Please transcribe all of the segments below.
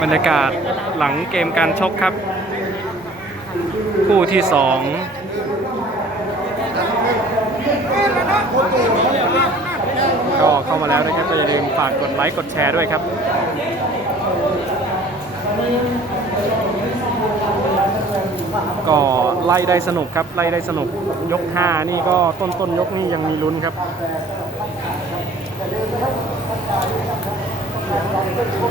บรรยากาศหลังเกมการชกครับ คู่ที่สอง ก็เข้ามาแล้วนะครับอย่าลืมฝากกดไลค์กดแชร์ด้วยครับ ก็ไล่ได้สนุกครับ ไล่ได้สนุกยก 5 นี่ก็ต้นต้นยกนี่ยังมีลุ้นครับแสดงผู้สองนะคร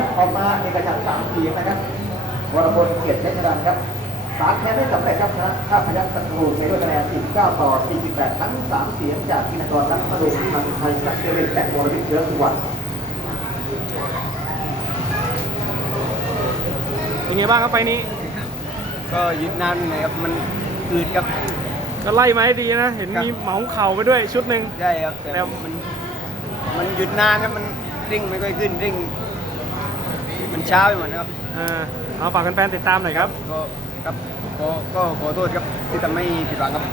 ับ ออกมาเอกชัน3ทีนะครับ วรพลเกียรติเพชรดำครับ สามแพ้ไม่สำเร็จครับข้าพยักัตรูใช้คะแนน19ต่อ48ทั้ง3เสียงจากกินกรรัฐมนูญทางไทสักเจริแตกวรวิทเชอสุวรรณยังไงบ้างครไปนี้ก็ยึดนั่นไงครับ มันอืดครับ ก็ไล่ไมาให้ดีนะ เห็นมีหมองเข่าไปด้วยชุดหนึ่งใช่ครับแล้วมันมันยุดนานครับมันดิ่งไม่ค่อยขึ้นดิ่ง มันช้าไปหมดนะครับเอาฝากแฟนติดตามหน่อยครับ ก็ครับก็ก็ขอโทษครับที่ทำไม่ผิดหวังครับ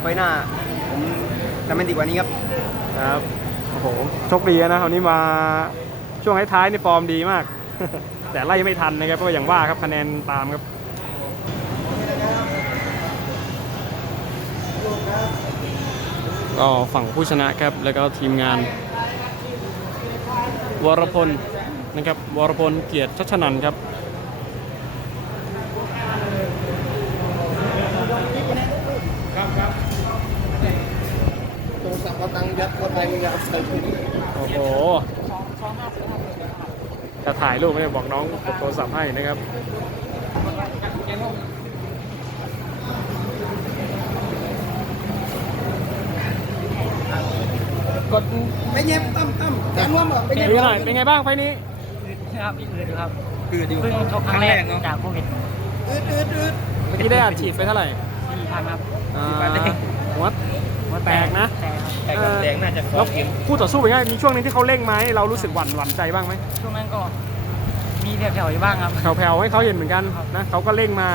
ไฟหน้าผมทำให้ดีกว่านี้ครับ ครับโอ้โหโชค ดีนะคราวนี้มาช่วงท้ายๆนี่ฟอร์มดีมาก แต่ไล่ไม่ทันนะครับเพราะอย่างว่าครับคะแนนตามครับ็ฝั่งผู้ชนะครับ แล้วก็ทีมงาน วรพลนะครับ วรพลเกียรติชัชนันครับโอ้โหจะถ่ายรูปไหมบอกน้องโทรศัพท์ให้นะครับกดไปเย็บตั้มตั้มกันว่าไปเย็หนอยเป็นไงบ้างไฟนี้อืดครับอีกืดครับอืดอยู่ครับครั้งแรกเนาะจากโควิดอืดอืดอืดเมื่อกี้ได้อัดฉีดไปเท่าไหร่สี่พันครับอ่าหัวมัแตกนะแตกน่าจะคอเข็มพูดต่อสู้ไปง่ายมีช่วงนึงที่เขาเร่งไหมเรารู้สึกหวั่นหวั่นใจบ้างไหมช่วงนั้นก็มีแผ่วๆบ้างครับแผ่วๆให้เขาเห็นเหมือนกันนะเขาก็เร่งมา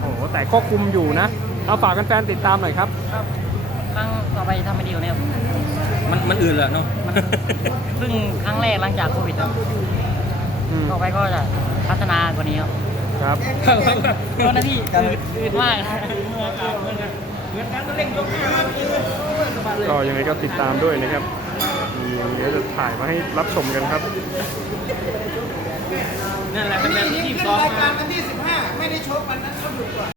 โอ้แต่ควบคุมอยู่นะเอาฝากกันแฟนติดตามหน่อยครับครับตั้งต่อไปทำให้ดียว่านี้มันมันอื่นเหรอเนาะเพิ่งครั้งแรกหลังจากโควิดต่อไปก็จะพัฒนากว่านี้ ครับครับกพราะนั่นที่อื่นมาก เหมือนกันต้องเร่งยกขก็ยังไงก็ติดตามด้วยนะครับมีอย่างเดี๋ยวจะถ่ายมาให้รับชมกันครับ นั่นแหละเป็นรายการวันที่15 ไม่ได้โชว์มันนั้นก็หยุดก่อน